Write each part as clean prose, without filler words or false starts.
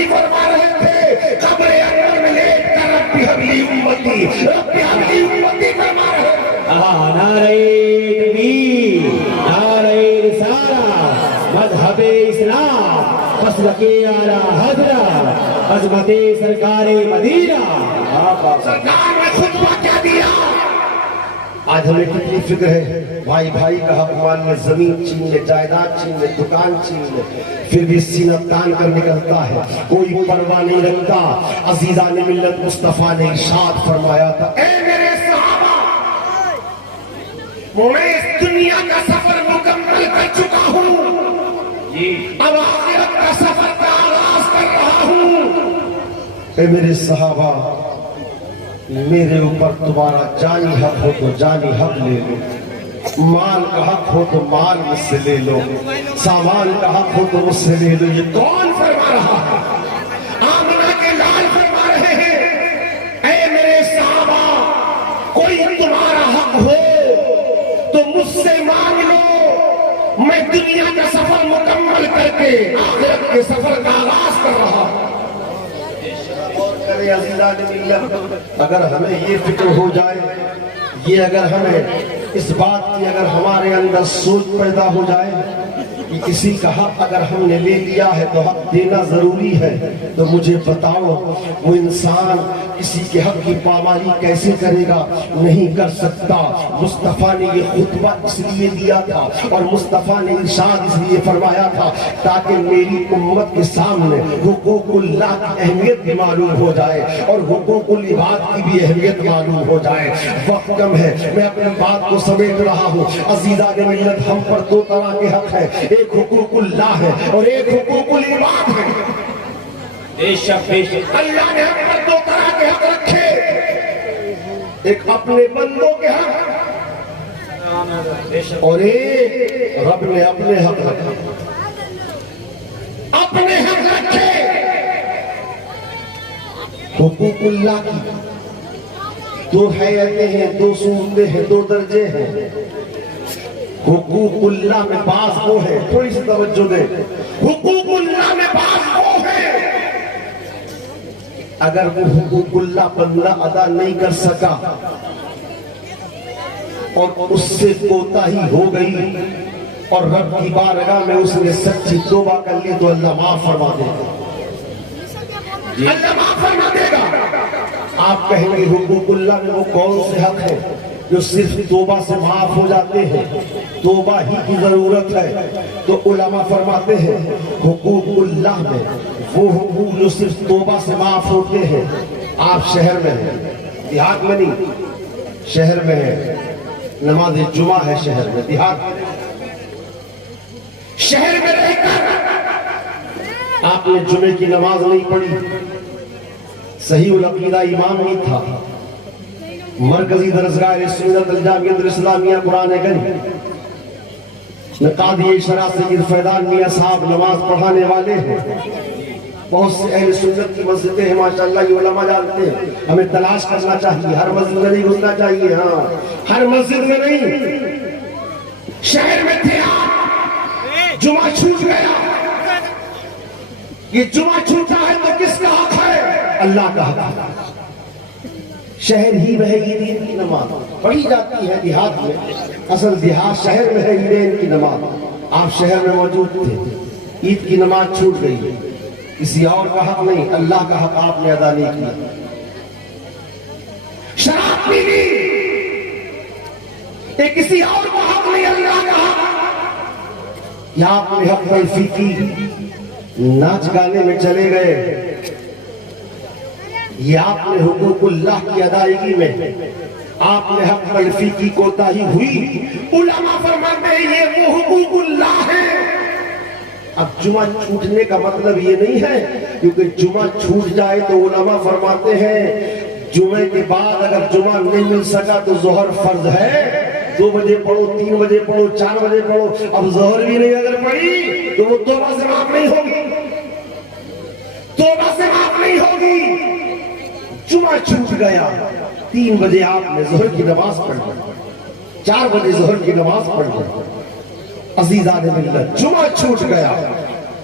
وہی فرما رہے تھے قبر انور میں لیٹ کر ربی حبلی امتی ربی حبلی امتی فرما رہے تھے۔ نعرہ تکبیر، نعرہ رسالہ، مذہب اسلام، مسلک اعلی حضرت، عظمت سرکار مدینہ۔ سرکار نے خطبہ کیا دیا؟ آج ہمیں کتنی فکر ہے، بھائی بھائی کا حق مان لے، زمین چھین لے، جائیداد چھین لے، دکان چھین لے، پھر بھی سینہ تان کر نکلتا ہے، کوئی پرواہ نہیں رکھتا۔ عزیزان ملت مصطفیٰ نے ارشاد فرمایا تھا، اے میرے صحابہ، میں اس دنیا کا سفر مکمل کر چکا ہوں، اب آخرت کا سفر کا آغاز کر رہا ہوں۔ اے میرے صحابہ، میرے اوپر تمہارا جانی حق ہو تو جانی حق لے لو، مال کا حق ہو تو مال مجھ سے لے لو، سامان کا حق ہو تو مجھ سے لے لو۔ یہ کون فرما رہا ہے؟ آمنہ کے لال فرما رہے ہیں، اے میرے صحابہ، کوئی تمہارا حق ہو تو مجھ سے مانگ لو، میں دنیا کا سفر مکمل کر کے آخرت کے سفر کا آغاز کر رہا ہوں۔ اگر ہمیں یہ فکر ہو جائے، یہ اگر ہمیں اس بات کی اگر ہمارے اندر سوچ پیدا ہو جائے کہ کسی کا حق اگر ہم نے لے لیا ہے تو حق دینا ضروری ہے، تو مجھے بتاؤ وہ انسان کسی کے حق کی پامالی کیسے کرے گا؟ نہیں کر سکتا۔ مصطفیٰ نے یہ خطبہ اس لیے دیا تھا اور مصطفیٰ نے ارشاد اس لیے فرمایا تھا تاکہ میری امت کے سامنے حقوق اللہ کی اہمیت بھی معلوم ہو جائے اور حقوق العباد کی بھی اہمیت معلوم ہو جائے۔ وقت کم ہے، میں اپنی بات کو سمیٹ رہا ہوں۔ عزیزان ملت، ہم پر دو طرح کے حق ہیں، ایک حقوق اللہ ہے اور ایک حقوق العباد ہے۔ بے شک بے شک، اللہ نے ہم پر دو طرح کے حق رکھے، ایک اپنے بندوں کے حق اور ایک رب نے اپنے حق رکھے۔ اپنے حق رکھے حقوق اللہ کی دو حیاتیں ہیں، دو صورتیں ہیں، دو درجے ہیں۔ حقوق اللہ میں بعض وہ ہے، تھوڑی سی توجہ دیں، حقوق اللہ میں بعض وہ ہے اگر وہ حقوق اللہ بندہ ادا نہیں کر سکا اور اس سے کوتاہی ہو گئی اور رب کی بارگاہ میں اس نے سچی توبہ کر لی تو اللہ معاف فرما دے گا، اللہ معاف فرما دے گا۔ آپ کہیں گے حقوق اللہ میں وہ کون سے حق ہیں جو صرف توبہ سے معاف ہو جاتے ہیں؟ توبہ ہی کی ضرورت ہے۔ تو علماء فرماتے ہیں حقوق اللہ میں وہ حقوق جو صرف توبہ سے معاف ہوتے ہیں۔ آپ شہر میں ہیں، دیہات میں نہیں، شہر میں ہیں، نماز جمعہ ہے شہر میں، دیہات میں شہر میں رہ کر آپ نے جمعے کی نماز نہیں پڑھی، صحیح العقیدہ امام نہیں تھا، مرکزی درسگاہ سنت الجامعہ الاسلامیہ قرآن گنج میں قاضی شرع سید فیضان میاں صاحب نماز پڑھانے والے ہیں۔ بہت سے اہل سنت کی مسجدیں ہیں ماشاءاللہ، یہ علماء جانتے ہیں، ہمیں تلاش کرنا چاہیے، ہر مسجد میں نہیں گھسنا چاہیے، ہاں ہر مسجد میں نہیں۔ شہر میں تھے آپ، جمعہ چھوٹ گیا، یہ جمعہ چھوٹا ہے تو کس کا حق ہے؟ اللہ کا حق ہے۔ شہر ہی میں ہے عیدین کی نماز پڑھی جاتی ہے، دیہات میں اصل دیہات شہر میں ہے عیدین کی نماز۔ آپ شہر میں موجود تھے، عید کی نماز چھوٹ گئی، کسی اور کا حق نہیں، اللہ کا حق آپ نے ادا نہیں کیا۔ شراب پی لی، یہ کسی اور کا حق نہیں، اللہ کا حق۔ یا آپ نے حق تلفی کی، ناچ گانے میں چلے گئے، یہ آپ نے حقوق اللہ کی ادائیگی میں آپ نے حق تلفی کی، کوتاہی ہوئی۔ علماء فرماتے ہیں یہ وہ حقوق اللہ ہے۔ اب جمعہ چھوٹنے کا مطلب یہ نہیں ہے کیونکہ جمعہ چھوٹ جائے تو علماء فرماتے ہیں جمعے کے بعد اگر جمعہ نہیں مل سکا تو ظہر فرض ہے، 2 بجے پڑھو، 3 بجے پڑھو، 4 بجے پڑھو۔ اب ظہر بھی نہیں اگر پڑھی تو وہ توبہ سے معاف نہیں ہوگی، توبہ سے معاف نہیں ہوگی۔ جمعہ چھوٹ گیا، 3 بجے آپ نے ظہر کی نماز پڑھ لی، 4 بجے ظہر کی نماز پڑھ لی۔ عزیزان ملت، جمعہ چھوٹ گیا،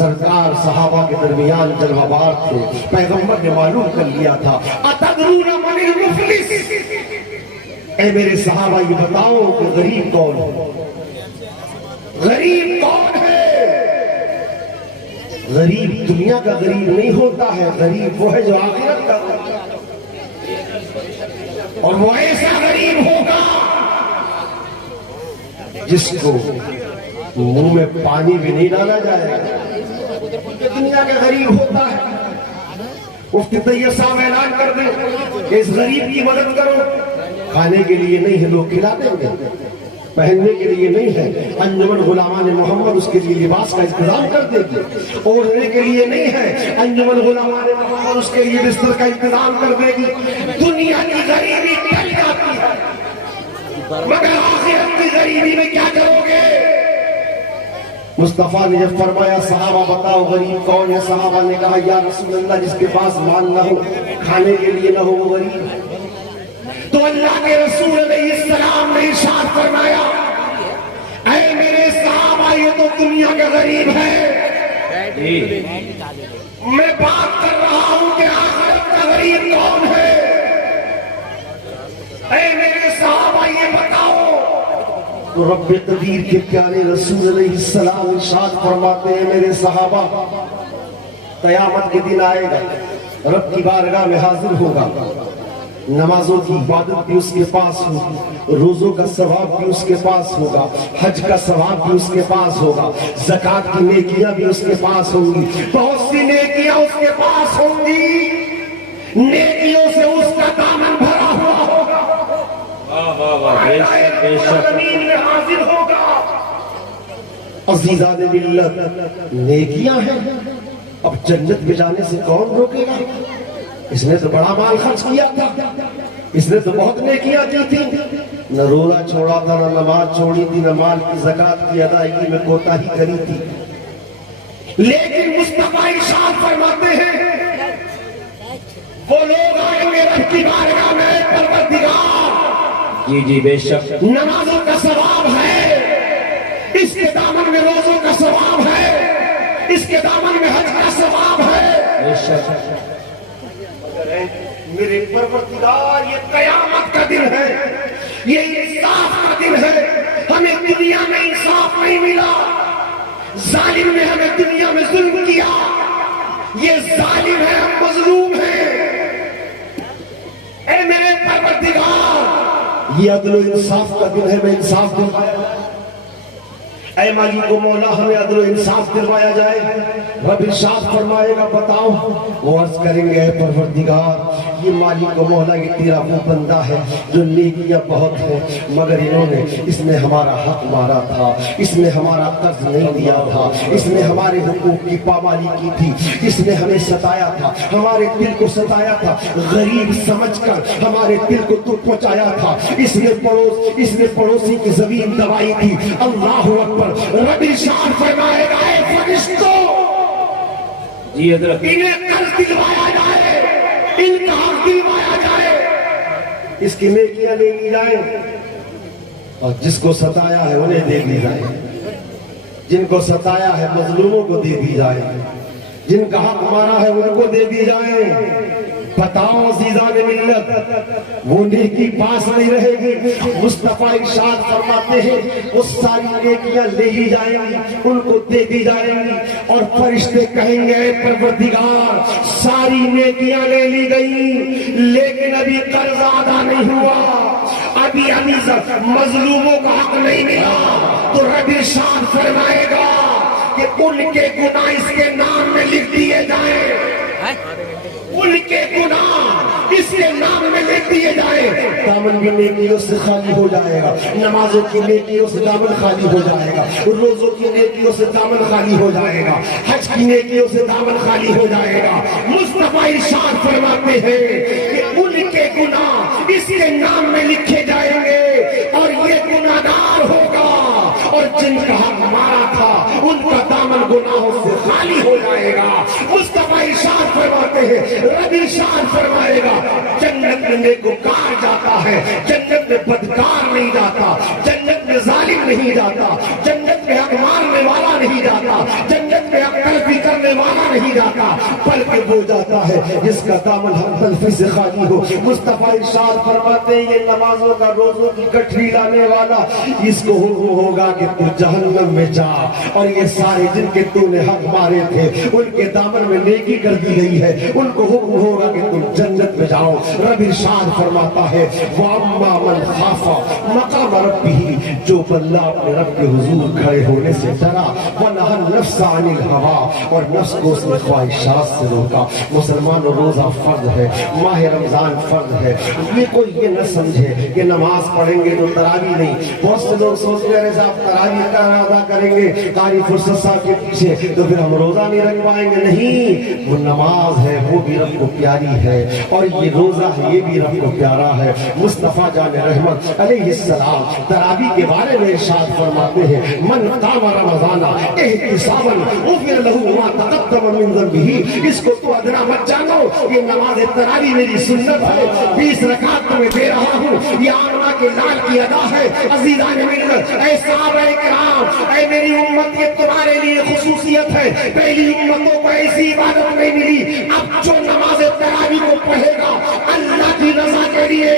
سرکار صحابہ کے درمیان جلوہ بار تھے. پیغمبر نے معلوم کر لیا تھا. اتدرون من المفلس, اے میرے صحابہ یہ بتاؤ کہ غریب کون ہے؟ غریب کون ہے؟ غریب دنیا کا غریب نہیں ہوتا ہے, غریب وہ ہے جو آخرت کا ہوتا ہے. اور وہ ایسا غریب ہوگا جس کو منہ میں پانی بھی نہیں ڈالا جائے گا. دنیا کا غریب ہوتا ہے. مفتی طیب صاحب اعلان کر دیں کہ اس غریب کی مدد کرو. کھانے کے لیے نہیں ہے, لوگ کھلا دیں گے. پہننے کے لیے نہیں ہے, انجمن غلامان محمد اس کے لیے لباس کا انتظام کر دے گی. اوڑھنے کے لیے نہیں ہے, انجمن غلامان محمد اس کے لیے بستر کا انتظام کر دے گی. دنیا کی غریبی ٹل جاتی ہے, مگر آخرت کی غریبی میں کیا کرو گے؟ مصطفیٰ نے جب فرمایا صحابہ بتاؤ غریب کون ہے, صحابہ نے کہا یا رسول اللہ جس کے پاس مال نہ ہو, کھانے کے لیے نہ ہو, وہ غریب ہے. تو اللہ کے رسول علیہ السلام نے ارشاد فرمایا اے میرے صحابہ یہ تو دنیا کا غریب ہے, میں بات کر رہا ہوں کہ آخرت کا غریب کون ہے. اے میرے صحابہ یہ بتاؤ. تو رب قدیر کے پیارے رسول علیہ السلام ارشاد فرماتے ہیں میرے صحابہ قیامت کے دن آئے گا, رب کی بارگاہ میں حاضر ہوگا, نمازوں کی عبادت بھی اس کے پاس ہوگی, روزوں کا ثواب بھی اس کے پاس ہوگا, حج کا ثواب بھی اس کے پاس ہوگا, زکوٰۃ کی نیکیاں بھی اس کے پاس ہوں گی, بہت سی نیکیاں اس کے پاس ہوں گی. نیکیوں سے اس کا دامن بھرا ہوا ہوگا, زمین میں حاضر ہوگا. عزیزان ملت نیکیاں ہیں, اب جنت میں جانے سے کون روکے گا؟ اس نے تو بڑا مال خرچ کیا تھا, اس نے تو بہت نیکیاں کی تھی, نہ روزہ چھوڑا تھا, نہ نماز چھوڑی تھی, نہ مال کی زکوٰۃ کی ادائیگی میں کوتاہی کری تھی. لیکن مصطفیٰ ارشاد فرماتے ہیں وہ لوگ آئیں گے رب کی بارگاہ میں, پروردگار جی جی بے شک, نمازوں کا ثواب ہے, اس کے دامن میں روزوں کا ثواب ہے, اس کے دامن میں حج کا ثواب ہے. بے شک میرے پروردگار یہ قیامت کا دن ہے, یہ انصاف کا دن ہے. ہمیں دنیا میں انصاف نہیں ملا, ظالم نے ہمیں دنیا میں ظلم کیا, یہ ظالم ہے, ہم مظلوم ہیں. اے میرے پروردگار یہ عدل و انصاف کا دن ہے, میں انصاف دلوایا. اے مالک و مولا ہمیں عدل و انصاف دلوایا جائے. رب ارشاد فرمائے گا بتاؤ, وہ عرض کریں گے اے پروردگار یہ مالک و مولا یہ تیرا وہ بندہ ہے جو نیکیاں بہت ہیں, مگر انہوں نے اس نے ہمارا حق مارا تھا, اس نے ہمارا قرض نہیں دیا تھا, اس نے ہمارے حقوق کی پامالی کی تھی, اس نے ہمیں ستایا تھا, ہمارے دل کو ستایا تھا, غریب سمجھ کر ہمارے دل کو دکھ پہنچایا تھا, اس نے پڑوسی کی زمین دبائی تھی. اللہ اکبر. رب ارشاد فرمائے گا اے فرشتوں جی حضرت, انہیں قرض دلوایا جائے, ان کا حق دلوایا جائے, اس کی نیکیاں لے لی جائیں, اور جس کو ستایا ہے انہیں دے دی جائے, جن کو ستایا ہے مظلوموں کو دے دی جائے, جن کا حق مارا ہے ان کو دے دی جائے. بتاؤ عزیزان ملت وہ نیکی پاس نہیں رہے گی. مصطفیٰ ارشاد فرماتے ہیں وہ ساری نیکیاں لے لی جائیں گی, ان کو دے دی جائیں گی, اور فرشتے کہیں گے اے پروردگار ساری نیکیاں لے لی گئی لیکن ابھی قرض ادا نہیں ہوا, ابھی مظلوموں کا حق نہیں ملا. تو رب ارشاد فرمائے گا کہ ان کے گناہ اس کے نام میں لکھ دیے جائیں, ان کے گناہ اس کے نام میں لکھ دیے جائیں. دامن بھی نیکیوں سے خالی ہو جائے گا, نمازوں کی نیکیوں سے دامن خالی ہو جائے گا, روزوں کی نیکیوں سے دامن خالی ہو جائے گا, حج کی نیکیوں سے دامن خالی ہو جائے گا. مصطفیٰ ارشاد فرماتے ہیں کہ ان کے گناہ اس کے نام میں لکھے جائیں گے اور یہ گناہگار ہوگا, اور جن کا حق مارا تھا ان کا دامن گناہوں سے خالی ہو جائے گا. مصطفیٰ ارشاد فرماتے ہیں رب ارشاد فرمائے گا جنت میں نیکوکار جاتا ہے, جنت میں بدکار نہیں جاتا, جنت میں ظالم نہیں جاتا, جنت میں حق مارنے والا نہیں جاتا, جنت پہ اب تلفی کرنے والا نہیں جاتا بلکہ وہ جاتا ہے جس کا دامن ہر تلفی سے خالی ہو۔ مصطفیٰ ارشاد فرماتے ہیں یہ نمازوں کا روزوں کی گٹھری لانے والا اس کو حکم ہوگا کہ تو جہنم میں جا، اور یہ سارے جن کے تو نے حق مارے تھے ان کے دامن میں نیکی کر دی گئی ہے، ان کو حکم ہوگا کہ تم جنت میں جاؤ۔ رب ارشاد فرماتا ہے وَأَمَّا مَنْ خَافَ مَقَامَ رَبِّهِ، جو بندہ اپنے رب کے حضور کھڑے ہونے سے ڈرا، وَنَهَى النَّفْسَ عَنِ الْهَوَىٰ، اور نفس کو اس نے خواہشات سے روکا۔ مسلمان روزہ فرض ہے، ماہ رمضان فرض ہے، یہ کوئی یہ نہ سمجھے کہ نماز پڑھیں گے تو تراویح نہیں۔ بہت سے لوگ سوچتے ہیں صاحب تراویح کا ادا کریں گے قاری فرصت صاحب کے پیچھے تو پھر ہم روزہ نہیں رکھ پائیں گے۔ نہیں، وہ نماز ہے وہ بھی رب کو پیاری ہے، اور یہ روزہ ہے یہ بھی رب کو پیارا ہے۔ مصطفیٰ جان رحمت علیہ السلام تراویح کے بارے میں ارشاد فرماتے ہیں من قام رمضان احتسابا غفر له ما تقدم من ذنبه، اس کو تو ادنا مت جانو، یہ نماز تراویح میری سنت ہے، 20 رکعت تمہیں دے رہا ہوں، یہ آمنہ کے لال کی ادا ہے۔ عزیزان ملت، اے صحابہ کرام، اے میری امت، یہ تمہارے لیے خصوصیت ہے، پہلی امتوں کو ایسی عبادت نہیں ملی۔ اب جو نماز تراویح کو پڑھے گا اللہ کی رضا کے لیے،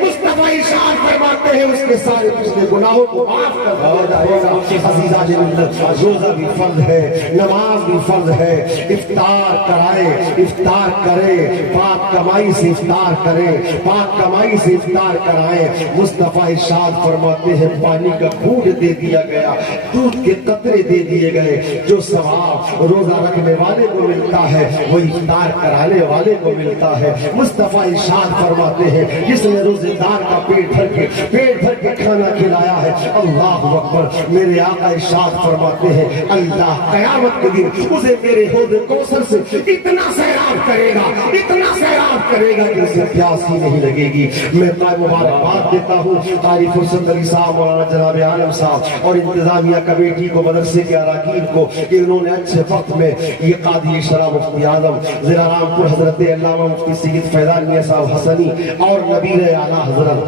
مصطفیٰ ارشاد فرماتے ہیں اس کے سارے پچھلے گناہوں کو معاف کر دیا جائے گا۔ عزیزان ملت، روزہ بھی فرض ہے، نماز بھی فرض ہے، افطار کرائے، افطار کرے، پاک کمائی سے افطار کرے، پاک کمائی سے افطار کرائے۔ مصطفیٰ ارشاد فرماتے ہیں پانی کا گھونٹ دے دیا گیا، دودھ کے قطرے دے دیے گئے، جو ثواب روزہ رکھنے والے کو ملتا ہے وہی افطار کرانے والے کو ملتا ہے۔ مصطفیٰ ارشاد فرماتے ہیں جس نے روزے دار کا پیٹ بھر کے کھانا کھلایا ہے، اللہ اکبر، میرے آقا ارشاد فرماتے ہیں اللہ قیامت کے دن اسے میرے حوض کوثر سے اتنا سیراب کرے گا، اتنا سیراب کرے گا کہ اسے پیاس ہی نہیں لگے گی۔ میں مبارکباد دیتا ہوں قاری فرصت علی صاحب، مولانا جناب عالم صاحب اور انتظامیہ کمیٹی کو، مدرسے کے اراکین کو کہ انہوں نے اچھے وقت میں یہ قاضی شرح مفتی اعظم ضلع رامپور حضرت علامہ مفتی سید فیضان میاں صاحب حسنی اور نبیر اعلیٰ حضرت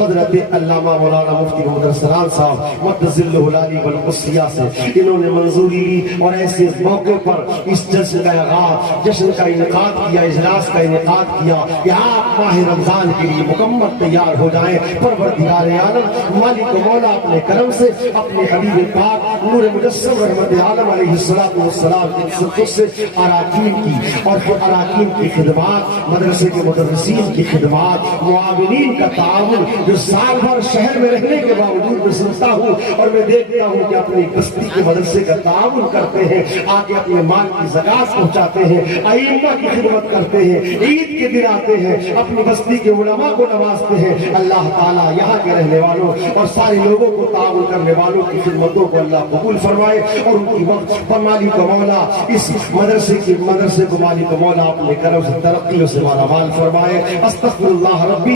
حضرت علامہ مولانا مفتی محمد ارسلان صاحب مدظل العلی والقدسیہ سے انہوں نے منظوری لی، اور ایسے موقع پر اس جشن کا آغاز، جشن کا انعقاد کیا، اجلاس کا انعقاد کیا کہ آپ ماہ رمضان کے لیے مکمل تیار ہو جائیں۔ پروردگار عالم مالک و مولا اپنے کرم سے اپنے حبیب پاک نور مجسم رحمت عالم علیہ السلام کی صدق سے اراکین کی اور اراکین کی خدمات، مدرسے کے مدرسین کی خدمات، معاونین کا تعاون جو سال بھر شہر میں رہنے کے باوجود میں سنتا ہوں اور میں دیکھتا ہوں کہ اپنی بستی کے مدرسے کا تعاون کرتے ہیں، آگے اپنے مال کی زکات پہنچاتے ہیں، ائمہ کی خدمت کرتے ہیں، عید کے دن آتے ہیں، اپنی بستی کے علماء کو نوازتے ہیں۔ اللہ تعالیٰ یہاں کے رہنے والوں اور سارے لوگوں کو تعاون کرنے والوں کی خدمتوں کو اللہ قبول فرمائے، اور ان کی وقت پر مالک و مولا اس مدرسے کو مالک و مولا اپنے کرم سے ترقی سے مالا مال فرمائے۔ استغفر اللہ ربی